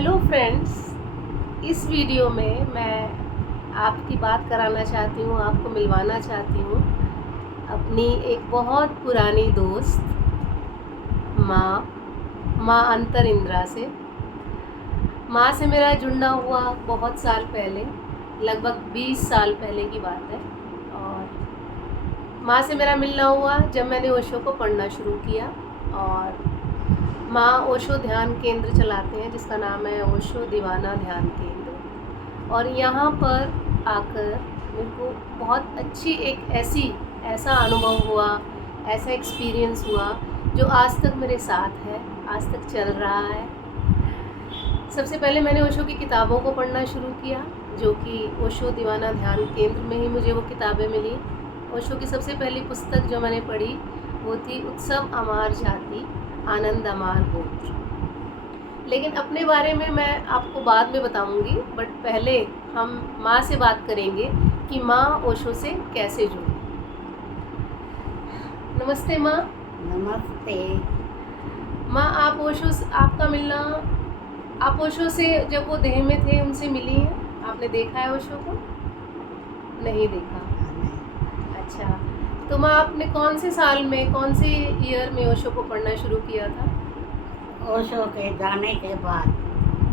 Hello friends, इस video में मैं आपकी बात कराना चाहती हूँ, आपको मिलवाना चाहती हूँ अपनी एक बहुत पुरानी दोस्त माँ अंतर इंद्रा से। माँ से मेरा जुड़ना हुआ बहुत साल पहले, लगभग 20 साल पहले की बात है। और माँ से मेरा मिलना हुआ जब मैंने ओशो को पढ़ना शुरू किया। और माँ ओशो ध्यान केंद्र चलाते हैं जिसका नाम है ओशो दीवाना ध्यान केंद्र। और यहाँ पर आकर मेरे को बहुत अच्छी ऐसा अनुभव हुआ, ऐसा एक्सपीरियंस हुआ जो आज तक मेरे साथ है, आज तक चल रहा है। सबसे पहले मैंने ओशो की किताबों को पढ़ना शुरू किया, जो कि ओशो दीवाना ध्यान केंद्र में ही मुझे वो किताबें मिली। ओशो की सबसे पहली पुस्तक जो मैंने पढ़ी वो थी उत्सव अमार जाति आनंद अमार गोत्र। लेकिन अपने बारे में मैं आपको बाद में बताऊंगी, बट पहले हम माँ से बात करेंगे कि माँ ओशो से कैसे जुड़ी। नमस्ते माँ। नमस्ते। माँ, आपका मिलना, आप ओशो से जब वो देह में थे उनसे मिली हैं? आपने देखा है ओशो को? नहीं देखा। अच्छा, तो माँ आपने कौन से साल में, कौन से ईयर में ओशो को पढ़ना शुरू किया था? ओशो के जाने के बाद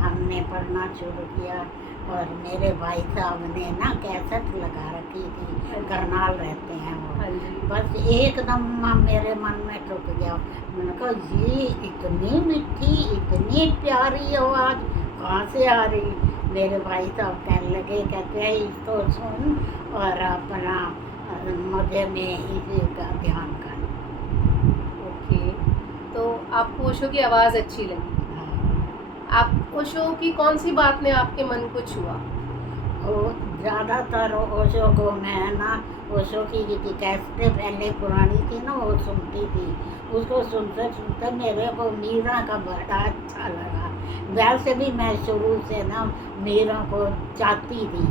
हमने पढ़ना शुरू किया और मेरे भाई साहब ने ना कैसेट लगा रखी थी, करनाल रहते हैं वो। हाँ जी। बस एकदम मेरे मन में टूट गया। मैंने कहा ये इतनी मीठी, इतनी प्यारी आवाज़ कहाँ से आ रही। मेरे भाई साहब कहने लगे, कहते हैं इसको सुन और अपना मजे में इसी का ध्यान कर। ओके, तो आपको ओशो की आवाज़ अच्छी लगी। हाँ। आप ओशो की कौन सी बात ने आपके मन को छुआ? और ज़्यादातर ओशो को मैं ना ओशो की कैसेटें पहले पुरानी थी ना, वो सुनती थी। उसको सुनते सुनते मेरे को मीरा का बड़ा अच्छा लगा। वैसे भी मैं शुरू से ना मीरा को चाहती थी।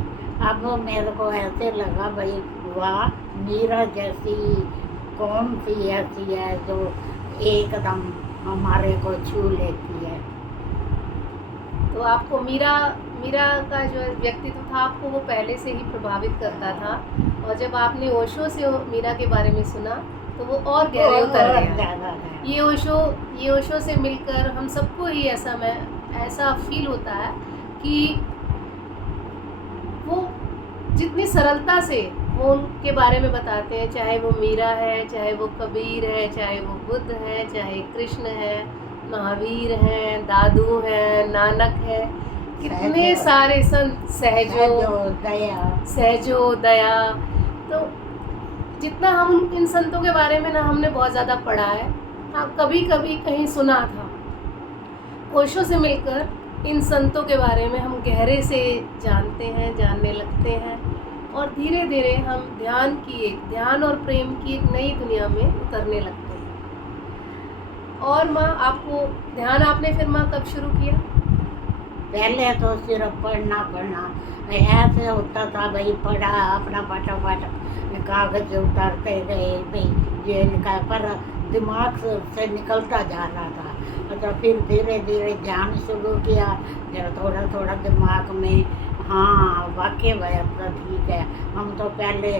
अब मेरे को ऐसे लगा भाई वाह, मीरा जैसी कौन सी ऐसी है जो एकदम हमारे को छू लेती है। तो आपको मीरा का जो व्यक्तित्व था, आपको वो पहले से ही प्रभावित करता था, और जब आपने ओशो से मीरा के बारे में सुना तो वो और गहरे उतर गया। ये ओशो से मिलकर हम सबको ही ऐसा फील होता है कि वो जितनी सरलता से वो उनके बारे में बताते हैं, चाहे वो मीरा है, चाहे वो कबीर है, चाहे वो बुद्ध है, चाहे कृष्ण है, महावीर हैं, दादू हैं, नानक है, कितने सारे संत, सहजो दया। तो जितना हम इन संतों के बारे में ना हमने बहुत ज़्यादा पढ़ा है, हाँ कभी कभी कहीं सुना था। ओशो से मिलकर इन संतों के बारे में हम गहरे से जानते हैं, जानने लगते हैं, और धीरे धीरे हम ध्यान और प्रेम की एक नई दुनिया में उतरने लगते हैं। और माँ, आपको ध्यान आपने फिर माँ कब शुरू किया? पहले तो सिर्फ पढ़ना ऐसे होता था भाई, पढ़ा अपना फटाफट कागज उतारते गए भाई ये लिखा, पर दिमाग से निकलता जा रहा था। तो फिर धीरे धीरे ध्यान शुरू किया, जब थोड़ा थोड़ा दिमाग में हाँ वाक्य वह ठीक है। हम तो पहले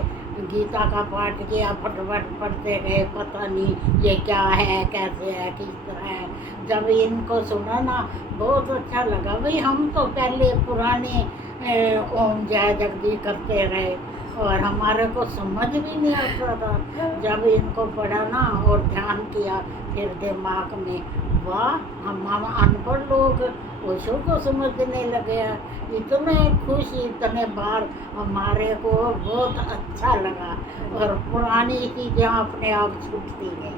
गीता का पाठ किया, फटाफट पढ़ते गए, पता नहीं ये क्या है, कैसे है, किस तरह है। जब इनको सुना ना बहुत अच्छा लगा। भाई हम तो पहले पुराने ओम जय जगदीश करते रहे और हमारे को समझ भी नहीं आता था। जब इनको पढ़ा ना और ध्यान किया, फिर दिमाग में वाह, हम अनपढ़ लोग ओशो को समझने लगे। इतने खुश, इतने बार हमारे को बहुत अच्छा लगा और पुरानी चीज़ें अपने आप छूटती गई।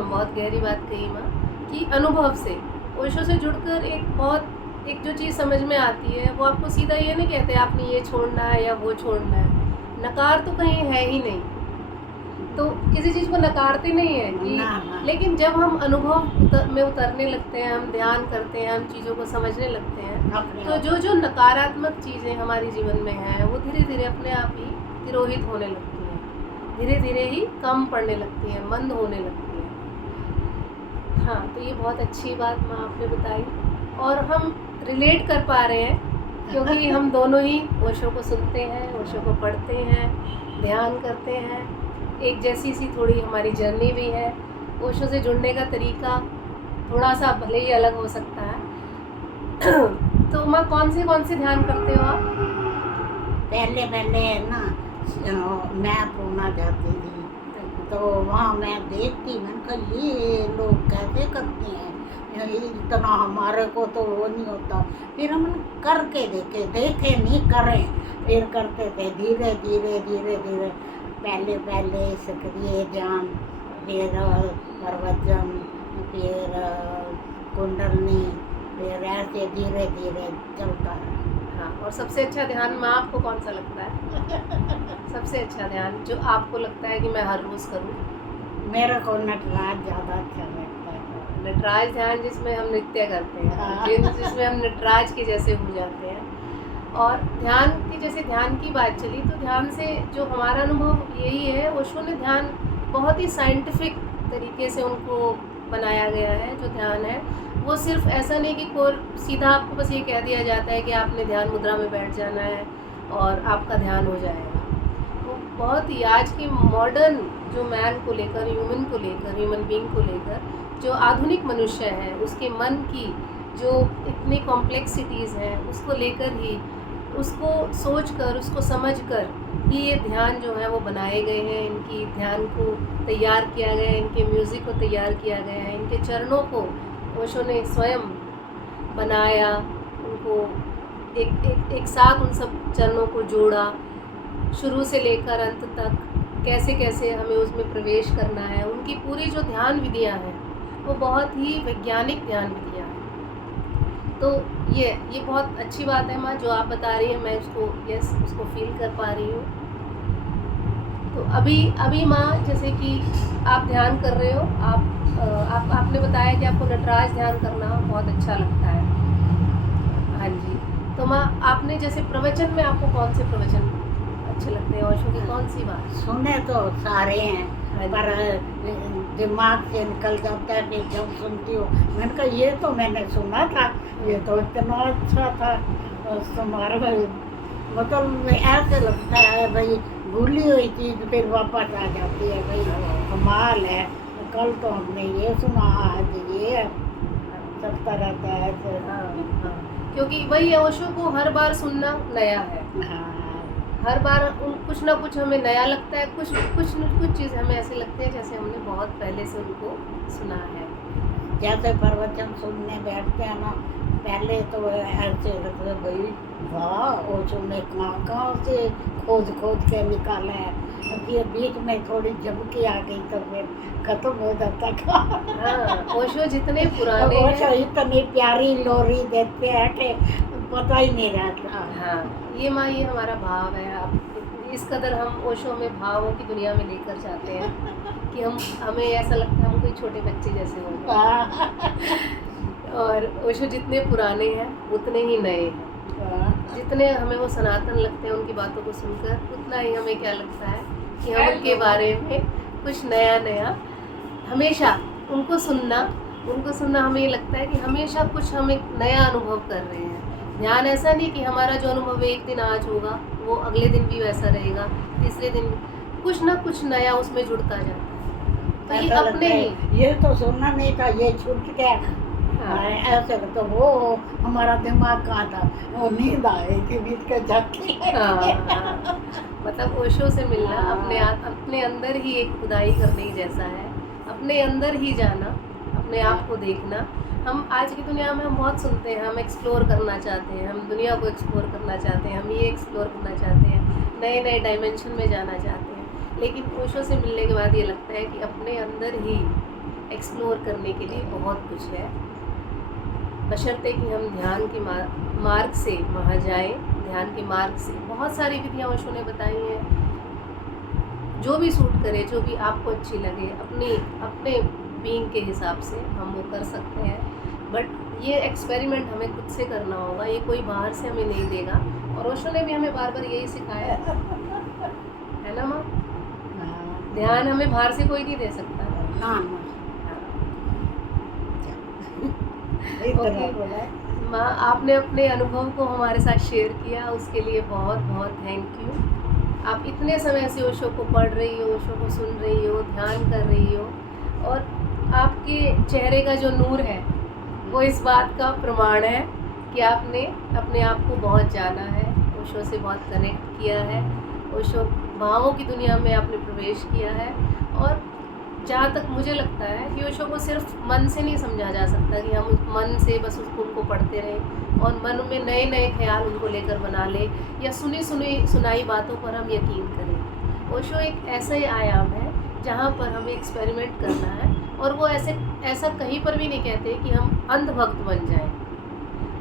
बहुत गहरी बात कही माँ, कि अनुभव से ओशो से जुड़कर एक जो चीज़ समझ में आती है, वो आपको सीधा ये नहीं कहते आपने ये छोड़ना है या वो छोड़ना है। नकार तो कहीं है ही नहीं, तो किसी चीज़ को नकारते नहीं है कि ना। लेकिन जब हम अनुभव में उतरने लगते हैं, हम ध्यान करते हैं, हम चीज़ों को समझने लगते हैं, तो जो नकारात्मक चीज़ें हमारे जीवन में हैं वो धीरे धीरे अपने आप ही तिरोहित होने लगती हैं, धीरे धीरे ही कम पड़ने लगती हैं, मंद होने लगती हैं। हाँ, तो ये बहुत अच्छी बात माँ आपने बताई। और हम रिलेट कर पा रहे हैं क्योंकि हम दोनों ही ओशो को सुनते हैं, ओशो को पढ़ते हैं, ध्यान करते हैं। एक जैसी सी थोड़ी हमारी जर्नी भी है। ओशो से जुड़ने का तरीका थोड़ा सा भले ही अलग हो सकता है। तो माँ कौन से ध्यान करते हो आप? पहले पहले ना मैं पूना जाती थी, तो वहाँ मैं देखती, मैंने कहा ये लोग कैसे करते हैं, ये इतना हमारे को तो वो नहीं होता। फिर हम करके देखे नहीं करें, फिर करते थे धीरे धीरे धीरे धीरे। पहले पहले सक्रिय ध्यान, फिर प्रवचन, फिर कुंडलनी, फिर ऐसे धीरे धीरे चलता है। हाँ, और सबसे अच्छा ध्यान माँ आपको कौन सा लगता है? सबसे अच्छा ध्यान जो आपको लगता है कि मैं हर रोज़ करूँ? मेरे को नटराज ज़्यादा अच्छा लगता है। नटराज ध्यान जिसमें हम नृत्य करते हैं, हाँ। जिसमें हम नटराज के जैसे हो जाते हैं। और ध्यान की, जैसे ध्यान की बात चली, तो ध्यान से जो हमारा अनुभव यही है, ओशो ने ध्यान बहुत ही साइंटिफिक तरीके से उनको बनाया गया है। जो ध्यान है वो सिर्फ ऐसा नहीं कि कोई सीधा आपको बस ये कह दिया जाता है कि आपने ध्यान मुद्रा में बैठ जाना है और आपका ध्यान हो जाएगा। वो बहुत ही आज की मॉडर्न जो मैन को लेकर, ह्यूमन बीइंग को लेकर, जो आधुनिक मनुष्य है, उसके मन की जो इतनी कॉम्प्लेक्सिटीज़ हैं, उसको लेकर ही, उसको सोचकर, उसको समझकर ही ये ध्यान जो है वो बनाए गए हैं। इनकी ध्यान को तैयार किया गया है, इनके म्यूज़िक को तैयार किया गया है, इनके चरणों को ओशो ने स्वयं बनाया, उनको एक साथ उन सब चरणों को जोड़ा, शुरू से लेकर अंत तक कैसे कैसे हमें उसमें प्रवेश करना है। उनकी पूरी जो ध्यान विधियाँ हैं वो बहुत ही वैज्ञानिक ध्यान विधियाँ हैं। तो ये बहुत अच्छी बात है माँ जो आप बता रही हैं, मैं उसको फील कर पा रही हूँ। तो अभी माँ, जैसे कि आप ध्यान कर रहे हो, आपने बताया कि आपको नटराज ध्यान करना बहुत अच्छा लगता है। हाँ जी। तो माँ, आपने जैसे प्रवचन में आपको कौन से प्रवचन अच्छे लगते हैं? ओशो की कौन सी बात? सुने तो सारे हैं, हाँ जी। पर दिमाग से निकल जाता है। फिर जब सुनती हो, मैंने कहा ये तो मैंने सुना था, ये तो इतना अच्छा था। तुम्हारा मतलब ऐसे लगता है भाई भूली हुई चीज़ फिर वापस आ जाती है। भाई कमाल है, कल तो हमने ये सुना, आज ये सबका रहता है ऐसे। हाँ, क्योंकि वही है, ओशो को हर बार सुनना नया है। हाँ, हर बार कुछ ना कुछ हमें नया लगता है, कुछ चीज़ हमें ऐसे लगती है जैसे हमने बहुत पहले से उनको सुना है। जैसे प्रवचन सुनने बैठते हैं ना, पहले तो ऐसे लगता है भाई वाह, ओशो ने कहाँ से खोज के निकाला है। फिर बीच में थोड़ी झपकी आ गई तो फिर खत्म हो जाता था। हाँ, ओशो जितने पुराने ओशो हैं। इतनी प्यारी लोरी देते हैं कि पता ही नहीं रहता। हाँ, ये माँ, ये हमारा भाव है। आप इस कदर हम ओशो में भावों की दुनिया में लेकर जाते हैं कि हमें ऐसा लगता है हम कोई छोटे बच्चे जैसे हो गए। और ओशो जितने पुराने हैं उतने ही नए हैं। जितने हमें वो सनातन लगते हैं उनकी बातों को सुनकर, उतना ही हमें क्या लगता है कि हम उनके बारे में कुछ नया हमेशा उनको सुनना हमें ये लगता है कि हमेशा कुछ हम एक नया अनुभव कर रहे हैं। ध्यान ऐसा नहीं कि हमारा जो अनुभव एक दिन आज होगा वो अगले दिन भी वैसा रहेगा, तीसरे दिन कुछ ना कुछ नया उसमें जुड़ता जाता है। तो ये ऐसा अपने लगता ही, है ये तो सुनना नहीं था, ये छूट गया। हाँ, ऐसे तो वो हमारा दिमाग कहाँ था, वो नींद आए कि बीच के झटके। हाँ, मतलब ओशो से मिलना हाँ। अपने अंदर ही एक खुदाई करने ही जैसा है। अपने अंदर ही जाना, अपने आप को देखना। हम आज की दुनिया में हम बहुत सुनते हैं, हम एक्सप्लोर करना चाहते हैं, हम दुनिया को एक्सप्लोर करना चाहते हैं, हम ये एक्सप्लोर करना चाहते हैं, नए नए डायमेंशन में जाना चाहते हैं। लेकिन ओशो से मिलने के बाद ये लगता है कि अपने अंदर ही एक्सप्लोर करने के लिए बहुत कुछ है, बशर्ते कि हम ध्यान के मार्ग से वहाँ जाएं। ध्यान के मार्ग से बहुत सारी विधियाँ ओशो ने बताई हैं, जो भी सूट करे, जो भी आपको अच्छी लगे, अपने बीइंग के हिसाब से हम वो कर सकते हैं। बट ये एक्सपेरिमेंट हमें खुद से करना होगा, ये कोई बाहर से हमें नहीं देगा। और ओशो ने भी हमें बार बार यही सिखाया है ना माँ? ध्यान हमें बाहर से कोई नहीं दे सकता। ना ओके। माँ, आपने अपने अनुभव को हमारे साथ शेयर किया, उसके लिए बहुत बहुत थैंक यू। आप इतने समय से ओशो को पढ़ रही हो, ओशो को सुन रही हो, ध्यान कर रही हो, और आपके चेहरे का जो नूर है वो इस बात का प्रमाण है कि आपने अपने आप को बहुत जाना है, ओशो से बहुत कनेक्ट किया है, ओशो भावों की दुनिया में आपने प्रवेश किया है। और जहाँ तक मुझे लगता है कि ओशो को सिर्फ मन से नहीं समझा जा सकता कि हम मन से बस उनको पढ़ते रहें और मन में नए नए ख्याल उनको लेकर बना ले, या सुनाई बातों पर हम यकीन करें। ओशो एक ऐसा ही आयाम है जहाँ पर हमें एक्सपेरिमेंट करना है, और वो ऐसा कहीं पर भी नहीं कहते कि हम अंधभक्त बन जाएं।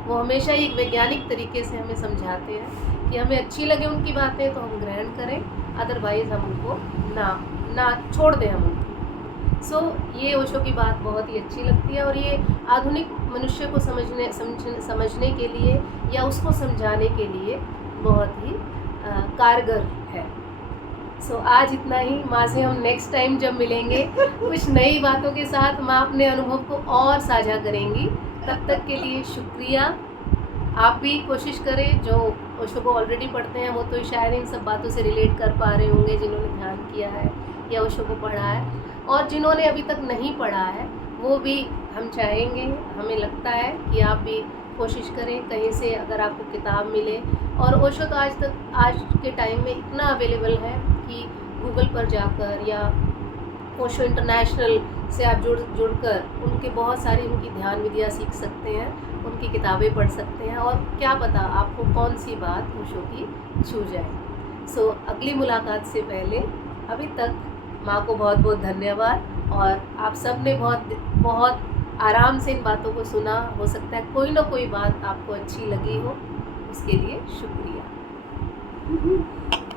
वो हमेशा ही एक वैज्ञानिक तरीके से हमें समझाते हैं कि हमें अच्छी लगे उनकी बातें तो हम ग्रहण करें, अदरवाइज़ हम उनको ना छोड़ दें हम उनको। ये ओशो की बात बहुत ही अच्छी लगती है, और ये आधुनिक मनुष्य को समझने के लिए या उसको समझाने के लिए बहुत ही कारगर है। आज इतना ही। माँ से हम नेक्स्ट टाइम जब मिलेंगे कुछ नई बातों के साथ माँ अपने अनुभव को और साझा करेंगी। तब तक के लिए शुक्रिया। आप भी कोशिश करें, जो ओशो को ऑलरेडी पढ़ते हैं वो तो शायद इन सब बातों से रिलेट कर पा रहे होंगे, जिन्होंने ध्यान किया है या ओशो को पढ़ा है, और जिन्होंने अभी तक नहीं पढ़ा है वो भी हम चाहेंगे, हमें लगता है कि आप भी कोशिश करें कहीं से अगर आपको किताब मिले। और ओशो तो आज के टाइम में इतना अवेलेबल है कि गूगल पर जाकर या ओशो इंटरनेशनल से आप जुड़कर उनके बहुत सारी उनकी ध्यान विधियाँ सीख सकते हैं, उनकी किताबें पढ़ सकते हैं, और क्या पता आपको कौन सी बात ओशो की छू जाए। अगली मुलाकात से पहले अभी तक माँ को बहुत बहुत धन्यवाद, और आप सब ने बहुत आराम से इन बातों को सुना। हो सकता है कोई ना कोई बात आपको अच्छी लगी हो, उसके लिए शुक्रिया।